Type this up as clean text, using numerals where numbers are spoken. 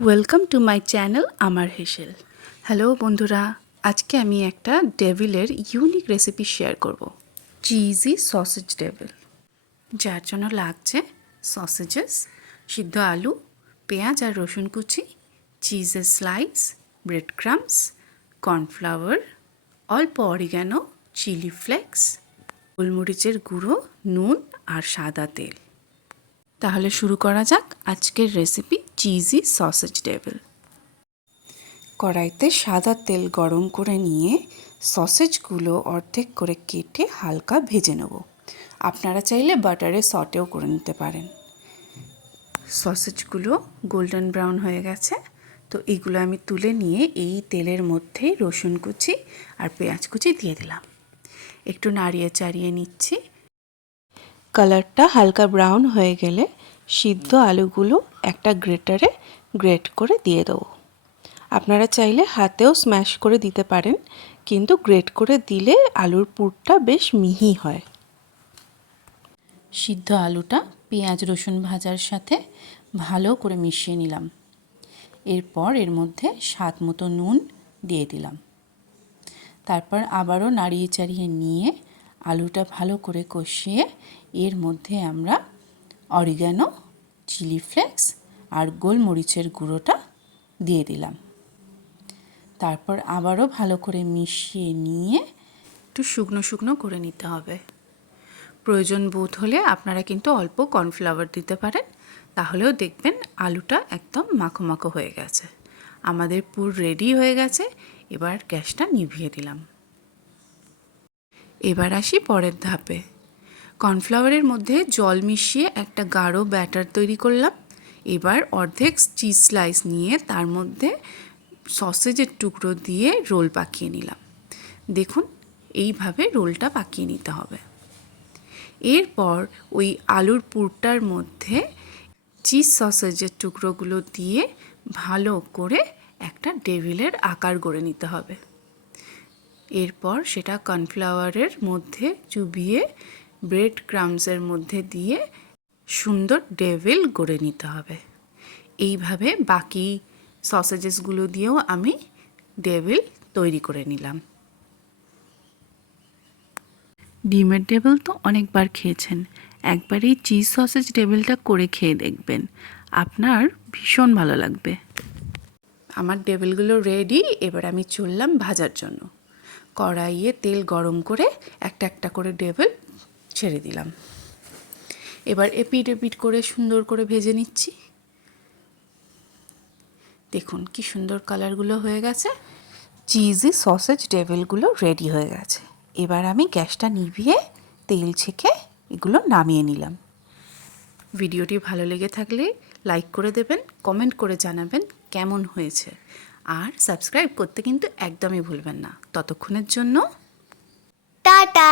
Welcome to my channel আমার হেসেল। Hello বন্ধুরা, আজকে আমি একটা ডেভিলের ইউনিক রেসিপি শেয়ার করব, চিজি সসেজ ডেভিল। যার জন্য লাগছে সসেজেস, সিদ্ধ আলু, পেঁয়াজ আর রসুন কুচি, চিজের স্লাইস, ব্রেড ক্রাম্বস, কর্নফ্লাওয়ার, অল্প অরিগ্যানো, চিলি ফ্লেক্স, গোলমরিচের গুঁড়ো, নুন আর সাদা তেল। তাহলে শুরু করা যাক আজকের রেসিপি চিজি সসেজ ডেভিল। কড়াইতে সাদা তেল গরম করে নিয়ে সসেজগুলো অর্ধেক করে কেটে হালকা ভেজে নেব। আপনারা চাইলে বাটারে সটেও করে নিতে পারেন। সসেজগুলো গোল্ডেন ব্রাউন হয়ে গেছে, তো এইগুলো আমি তুলে নিয়ে এই তেলের মধ্যেই রসুন কুচি আর পেঁয়াজ কুচি দিয়ে দিলাম। একটু নাড়িয়ে চাড়িয়ে নিচ্ছি। কালারটা হালকা ব্রাউন হয়ে গেলে সিদ্ধ আলুগুলো একটা গ্রেটারে গ্রেট করে দিয়ে দেবো। আপনারা চাইলে হাতেও স্ম্যাশ করে দিতে পারেন, কিন্তু গ্রেট করে দিলে আলুর পুরটা বেশ মিহি হয়। সিদ্ধ আলুটা পেঁয়াজ রসুন ভাজার সাথে ভালো করে মিশিয়ে নিলাম। এরপর এর মধ্যে স্বাদ মতো নুন দিয়ে দিলাম। তারপর আবারও নাড়িয়ে চাড়িয়ে নিয়ে আলুটা ভালো করে কষিয়ে এর মধ্যে আমরা অরিগ্যানো, চিলি ফ্লেক্স আর গোলমরিচের গুঁড়োটা দিয়ে দিলাম। তারপর আবারও ভালো করে মিশিয়ে নিয়ে একটু শুকনো শুকনো করে নিতে হবে। প্রয়োজন বোধ হলে আপনারা কিন্তু অল্প কর্নফ্লাওয়ার দিতে পারেন, তাহলেও দেখবেন আলুটা একদম মাখো মাখো হয়ে গেছে। আমাদের পুর রেডি হয়ে গেছে। এবার গ্যাসটা নিভিয়ে দিলাম। এবার আসি পরের ধাপে। কর্নফ্লাওয়ারের মধ্যে জল মিশিয়ে একটা গাঢ় ব্যাটার তৈরি করলাম। এবার অর্ধেক চিজ স্লাইস নিয়ে তার মধ্যে সসেজের টুকরো দিয়ে রোল পাকিয়ে নিলাম। দেখুন, এইভাবে রোলটা পাকিয়ে নিতে হবে। এরপর ওই আলুর পুরটার মধ্যে চিজ সসেজের টুকরোগুলো দিয়ে ভালো করে একটা ডেভিলের আকার গড়ে নিতে হবে। এরপর সেটা কর্নফ্লাওয়ারের মধ্যে চুবিয়ে ব্রেড ক্রাম্বসের মধ্যে দিয়ে সুন্দর ডেভিল গড়ে নিতে হবে। এইভাবে বাকি সসেজেসগুলো দিয়েও আমি ডেভিল তৈরি করে নিলাম। ডিমের ডেভিল তো অনেকবার খেয়েছেন, একবার এই চিজ সসেজ ডেভিলটা করে খেয়ে দেখবেন, আপনার ভীষণ ভালো লাগবে। আমার ডেভিলগুলো রেডি। এবার আমি চললাম ভাজার জন্য। কড়াইয়ে তেল গরম করে একটা একটা করে ডেভিল ছেড়ে দিলাম। এবার এপিট এপিট করে সুন্দর করে ভেজে নিচ্ছি। দেখুন কি সুন্দর কালারগুলো হয়ে গেছে। চিজি সসেজ ডেভিলগুলো রেডি হয়ে গেছে। এবার আমি গ্যাসটা নিভিয়ে তেল ছেঁকে এগুলো নামিয়ে নিলাম। ভিডিওটি ভালো লেগে থাকলে লাইক করে দেবেন, কমেন্ট করে জানাবেন কেমন হয়েছে, আর সাবস্ক্রাইব করতে কিন্তু একদমই ভুলবেন না। ততক্ষণের জন্য টাটা।